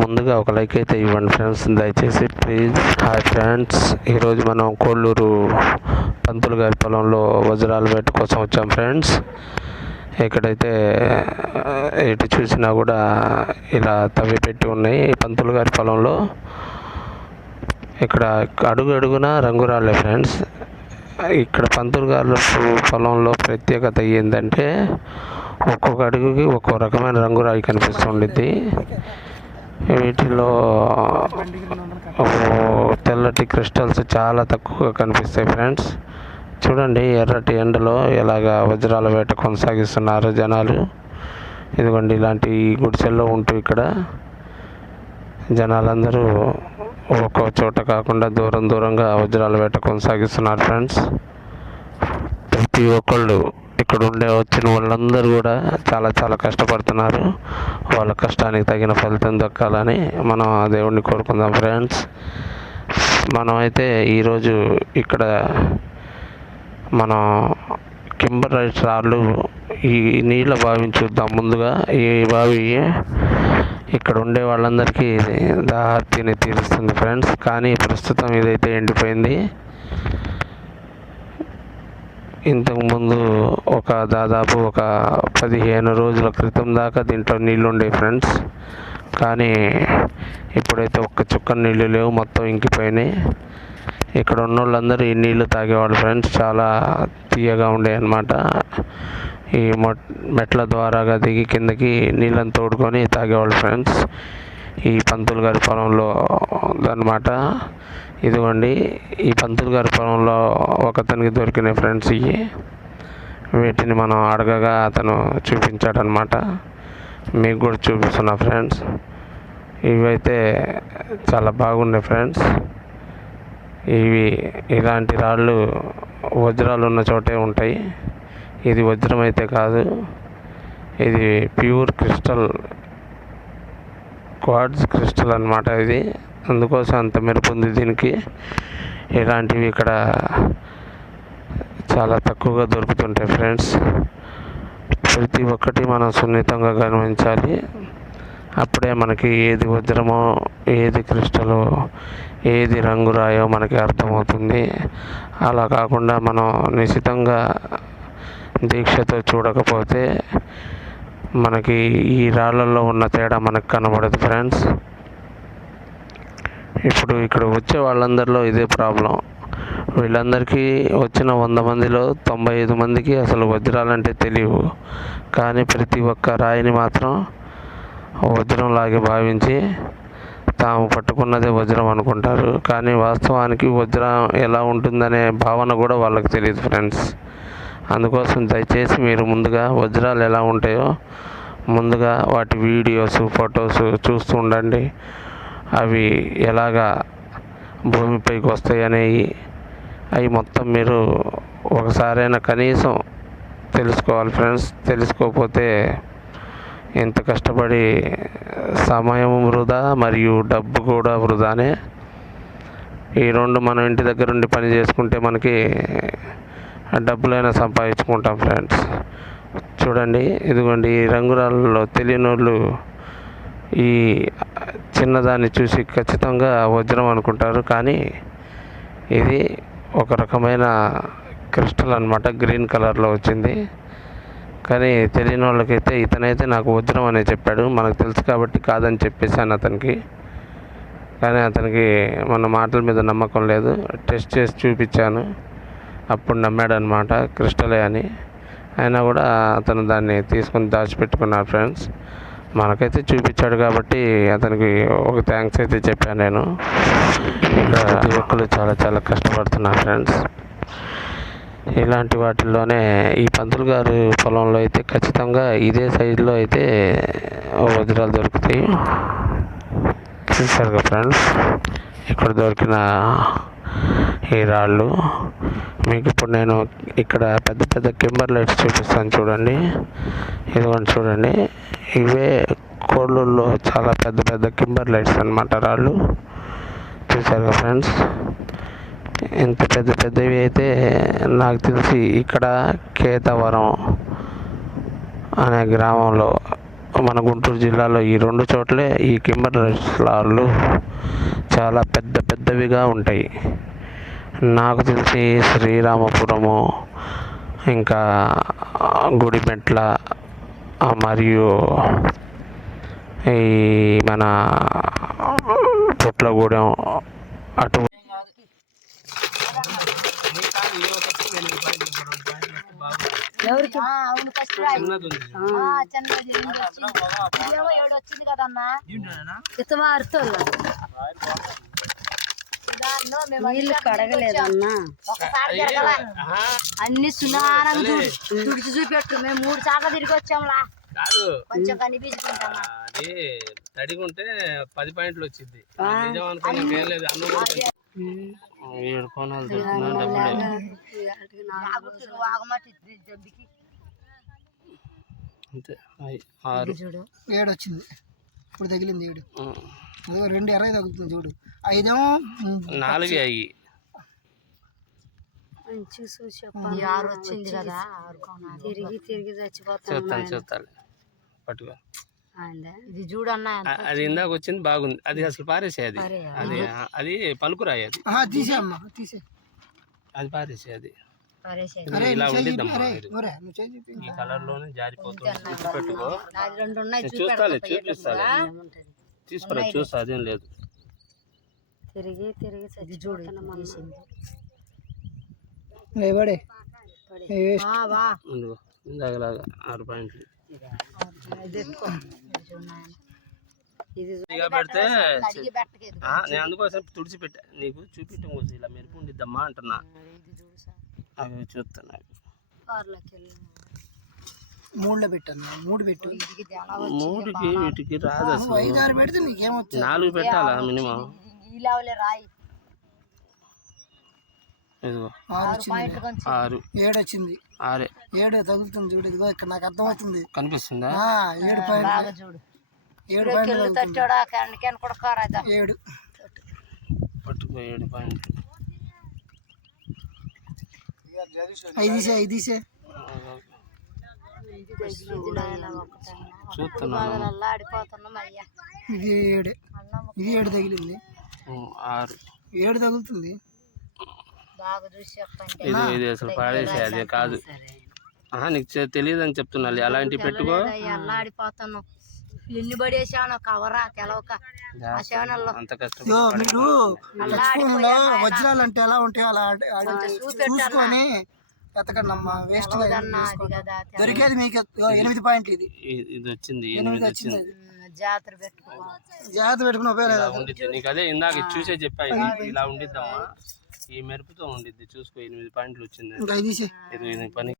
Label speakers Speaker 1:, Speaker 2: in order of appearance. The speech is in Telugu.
Speaker 1: ముందుగా ఒక లైక్ అయితే ఇవ్వండి ఫ్రెండ్స్. దయచేసి ప్లీజ్ హాయ్ ఫ్రెండ్స్. ఈరోజు మనం కోళ్ళూరు పంతులు గారి పొలంలో వజ్రాల వేట కోసం వచ్చాం ఫ్రెండ్స్. ఎక్కడైతే ఎటు చూసినా కూడా ఇలా తవ్వి పెట్టి ఉన్నాయి పంతులు గారి పొలంలో. ఇక్కడ అడుగు అడుగున రంగురాళ్ళే ఫ్రెండ్స్. ఇక్కడ పంతులు గారి పొలంలో ప్రత్యేకత ఏంటంటే ఒక్కొక్క అడుగుకి ఒక్కో రకమైన రంగురాయి కనిపిస్తుండిద్ది వీటిలో తెల్లటి క్రిస్టల్స్ చాలా తక్కువగా కనిపిస్తాయి ఫ్రెండ్స్. చూడండి ఎర్రటి ఎండలో ఎలాగ వజ్రాల వేట కొనసాగిస్తున్నారు జనాలు. ఇదిగోండి ఇలాంటి గుడిసెల్లో ఉంటూ ఇక్కడ జనాలందరూ ఒక్కో చోట కాకుండా దూరం దూరంగా వజ్రాల వేట కొనసాగిస్తున్నారు ఫ్రెండ్స్. ప్రతి ఒక్కళ్ళు ఇక్కడ ఉండే వచ్చిన వాళ్ళందరూ కూడా చాలా చాలా కష్టపడుతున్నారు. వాళ్ళ కష్టానికి తగిన ఫలితం దక్కాలని మనం ఆ దేవుడిని కోరుకుందాం ఫ్రెండ్స్. మనమైతే ఈరోజు ఇక్కడ మనం కింబర్ రైట్స్ రాళ్ళు ఈ నీళ్ళ బావిని చూద్దాం ముందుగా. ఈ బావి ఇక్కడ ఉండే వాళ్ళందరికీ దాహార్తిని తీరుస్తుంది ఫ్రెండ్స్. కానీ ప్రస్తుతం ఇదైతే ఎండిపోయింది. ఇంతకుముందు ఒక దాదాపు ఒక పదిహేను రోజుల క్రితం దాకా దీంట్లో నీళ్ళు ఉండే ఫ్రెండ్స్. కానీ ఇప్పుడైతే ఒక్క చుక్క నీళ్ళు లేవు మొత్తం ఇంకిపోయినాయి. ఇక్కడ ఉన్న వాళ్ళందరూ ఈ నీళ్ళు తాగేవాళ్ళు ఫ్రెండ్స్. చాలా తీయగా ఉండే అనమాట ఈ మెట్ల ద్వారాగా దిగి కిందకి నీళ్ళని తోడుకొని తాగేవాళ్ళు ఫ్రెండ్స్. ఈ పంతులు గారి పొలంలో అనమాట ఇదిగోండి ఈ పంతులు గారి పొలంలో ఒకతనికి దొరికిన ఫ్రెండ్స్ ఇవి. వీటిని మనం అడగగా అతను చూపించాడనమాట మీకు కూడా చూపిస్తున్నా ఫ్రెండ్స్. ఇవైతే చాలా బాగున్నాయి ఫ్రెండ్స్. ఇవి ఇలాంటి రాళ్ళు వజ్రాలు ఉన్న చోటే ఉంటాయి. ఇది వజ్రం అయితే కాదు. ఇది ప్యూర్ క్రిస్టల్ క్వాడ్స్ క్రిస్టల్ అనమాట ఇది. అందుకోసం అంత మెరుపు ఉంది దీనికి. ఇలాంటివి ఇక్కడ చాలా తక్కువగా దొరుకుతుంటాయి ఫ్రెండ్స్. ప్రతి ఒక్కటి మనం సున్నితంగా గమనించాలి. అప్పుడే మనకి ఏది వజ్రమో ఏది క్రిస్టలో ఏది రంగు రాయో మనకి అర్థమవుతుంది. అలా కాకుండా మనం నిశితంగా దీక్షతో చూడకపోతే మనకి ఈ రాళ్ళల్లో ఉన్న తేడా మనకు కనబడదు ఫ్రెండ్స్. ఇప్పుడు ఇక్కడ వచ్చే వాళ్ళందరిలో ఇదే ప్రాబ్లం. వీళ్ళందరికీ వచ్చిన వంద మందిలో తొంభై ఐదు మందికి అసలు వజ్రాలంటే తెలియవు. కానీ ప్రతి ఒక్క రాయిని మాత్రం వజ్రంలాగే భావించి తాము పట్టుకున్నదే వజ్రం అనుకుంటారు. కానీ వాస్తవానికి వజ్రం ఎలా ఉంటుందనే భావన కూడా వాళ్ళకి తెలియదు ఫ్రెండ్స్. అందుకోసం దయచేసి మీరు ముందుగా వజ్రాలు ఎలా ఉంటాయో ముందుగా వాటి వీడియోస్ ఫొటోస్ చూస్తూ ఉండండి. అవి ఎలాగా భూమిపైకి వస్తాయి అనేవి అవి మొత్తం మీరు ఒకసారైనా కనీసం తెలుసుకోవాలి ఫ్రెండ్స్. తెలుసుకోకపోతే ఎంత కష్టపడి సమయం వృధా మరియు డబ్బు కూడా వృధానే. ఈ రెండు మనం ఇంటి దగ్గర ఉండి పని చేసుకుంటే మనకి డబ్బులైనా సంపాదించుకుంటాం ఫ్రెండ్స్. చూడండి ఇదిగోండి ఈ రంగురాళ్ళలో తెలియనోళ్ళు ఈ చిన్నదాన్ని చూసి ఖచ్చితంగా వజ్రం అనుకుంటారు. కానీ ఇది ఒక రకమైన క్రిస్టల్ అనమాట గ్రీన్ కలర్లో వచ్చింది. కానీ తెలియని వాళ్ళకైతే ఇతనైతే నాకు వజ్రం అనే చెప్పాడు. మనకు తెలుసు కాబట్టి కాదని చెప్పేసాను అతనికి. కానీ అతనికి మన మాటల మీద నమ్మకం లేదు. టెస్ట్ చేసి చూపించాను. అప్పుడు నమ్మాడనమాట క్రిస్టలే అని. అయినా కూడా అతను దాన్ని తీసుకొని దాచిపెట్టుకున్నాడు ఫ్రెండ్స్. మనకైతే చూపించాడు కాబట్టి అతనికి ఒక థ్యాంక్స్ అయితే చెప్పాను నేను. ఇక్కడ ప్రతి ఒక్కరు చాలా చాలా కష్టపడుతున్నారు ఫ్రెండ్స్. ఇలాంటి వాటిల్లోనే ఈ పంతులు గారు పొలంలో అయితే ఖచ్చితంగా ఇదే సైజులో అయితే వజ్రాలు దొరుకుతాయి. చూసారుగా ఫ్రెండ్స్. ఇక్కడ దొరికిన ఈ రాళ్ళు మీకు ఇప్పుడు నేను ఇక్కడ పెద్ద పెద్ద కింబర్ లైట్స్ చూపిస్తాను చూడండి. ఇదిగోండి చూడండి. ఇవే కోళ్ళల్లో చాలా పెద్ద పెద్ద కింబర్ లైట్స్ అనమాట రాళ్ళు. చూసారుగా ఫ్రెండ్స్? ఇంత పెద్ద పెద్దవి అయితే నాకు తెలిసి ఇక్కడ కేతవరం అనే గ్రామంలో మన గుంటూరు జిల్లాలో ఈ రెండు చోట్లే ఈ కింబర్ రాళ్ళు చాలా పెద్ద పెద్దవిగా ఉంటాయి. నాకు తెలిసి శ్రీరామపురము ఇంకా గుడిమెట్ల ఆ, మరియు ఈ మన పుట్లగూడెం అటు
Speaker 2: చిన్నది ఇదేమో ఏడు వచ్చింది. కదన్నా? ఇతమా అర్థం నీళ్ళు కడగలేదన్నా. అన్ని సునారం తుడిచి చూపెట్టు. మేము మూడు సార్లు తిరిగి వచ్చాంలా.
Speaker 3: కాదు.
Speaker 2: కొంచెం కనిపించుకుంటామా?
Speaker 3: అది తడిగా ఉంటే పది పాయింట్లు వచ్చింది నిజం అనుకున్నాక ఏం లేదు. అన్నం కూడా కొంచెం- ఏడు కోణాలు దొరుకుతున్నా డబ్బులు
Speaker 2: ఆగమట్టి దెబ్బకి
Speaker 3: అంతే. అయ్ ఆరు.
Speaker 2: చూడు.
Speaker 4: ఏడు వచ్చింది ఇప్పుడు తగిలింది. అదిగో రెండు ఎర్రై తగులుతుంది చూడు. ఐదేమో
Speaker 3: నాలుగే అయ్యి.
Speaker 2: ఈ ఆరు వచ్చింది కదా ఆరు కోణాలు. తిరిగి తిరిగి చచ్చిపోతాను
Speaker 3: చూస్తాను చూస్తాను పట్టుకో.
Speaker 2: ఇది చూడన్నా
Speaker 3: అది ఇందాక వచ్చింది బాగుంది. అది అసలు పారేసే అది. అది అది పలుకురాయి అది.
Speaker 4: ఆహా, తీసే అమ్మా తీసే
Speaker 3: అది పారేసే అది. ఈ కలర్లోనే జారిపోతుంది గుర్తు పెట్టుకో
Speaker 2: నాది రెండు ఉన్నాయి
Speaker 3: నేను చూస్తాలే చూపిస్తాలే. తీసుకోరా చూస్తా అదేం లేదు.
Speaker 2: తిరిగి తిరిగి
Speaker 3: ఇందాకలాగా ఆరు పాయింట్లు. పెడితే
Speaker 2: అడిగి పెట్టకేది
Speaker 3: ఆ, నేను అందుకోసం తుడిచిపెట్టా. నీకు చూపించడం కోసం ఇలా మెరుపు ఉండిద్దమ్మా అంటున్నా. అవి చూస్తున్నా
Speaker 2: కార్లోకి వెళ్ళి
Speaker 4: మూడులో పెట్టాను మూడు పెట్టు.
Speaker 3: మూడుకి వీటికి రాదు అసలు.
Speaker 4: ఐదు ఆరు పెడితే నీకేమొచ్చు
Speaker 3: నాలుగు పెట్టాలా మినిమం?
Speaker 2: ఈ లెవెలే రాయి.
Speaker 3: ఇదిగో.
Speaker 4: ఆరు ఏడు వచ్చింది.
Speaker 3: ఆరే.
Speaker 4: ఏడు తగులుతుంది చూడు ఇదిగో ఇక్కడ నాకు
Speaker 3: కనిపిస్తుందా?
Speaker 4: ఏడు పాయింట్
Speaker 2: చూడు.
Speaker 4: ఏడు పాయింట్ ఏడు.
Speaker 3: పట్టుకో ఏడు పాయింట్
Speaker 4: ఐదు తీసే. ఐదు తీసే
Speaker 3: చూస్తున్నాను.
Speaker 2: ఆడిపోతున్నాం అయ్యా
Speaker 4: ఇది ఏడే. ఇది ఏడు తగిలింది.
Speaker 3: ఆరు.
Speaker 4: ఏడు తగులుతుంది.
Speaker 3: ఇది ఇది అసలు పాడేసే అదే కాదు. ఆహా నీకు చె- తెలియదని చెప్తున్నా అలాంటివి పెట్టుకో.
Speaker 2: అల్లాడిపోతున్నాం. ఎన్ని పడేసాను కవరా తెలవక
Speaker 3: అంత
Speaker 4: మీరు మర్చిపోకుండా వజ్రాలు అంటే ఎలా ఉంటాయో అలా చూసుకొని ఎతకండి అమ్మా వేస్ట్ దొరికేది మీకు. ఎనిమిది పాయింట్లు ఇది.
Speaker 3: ఇది వచ్చింది
Speaker 4: ఎనిమిది వచ్చింది
Speaker 2: జాతర పెట్టుకో.
Speaker 4: జాగ్రత్త పెట్టుకుని ఉపయోగం
Speaker 3: నీకు అదే ఇందాక ఇది చూసే చెప్పా ఇలా ఉండిద్దమ్మా. ఈ మెరుపుతో ఉండిద్ది. చూసుకో ఎనిమిది పాయింట్లు వచ్చింది. ఇది పని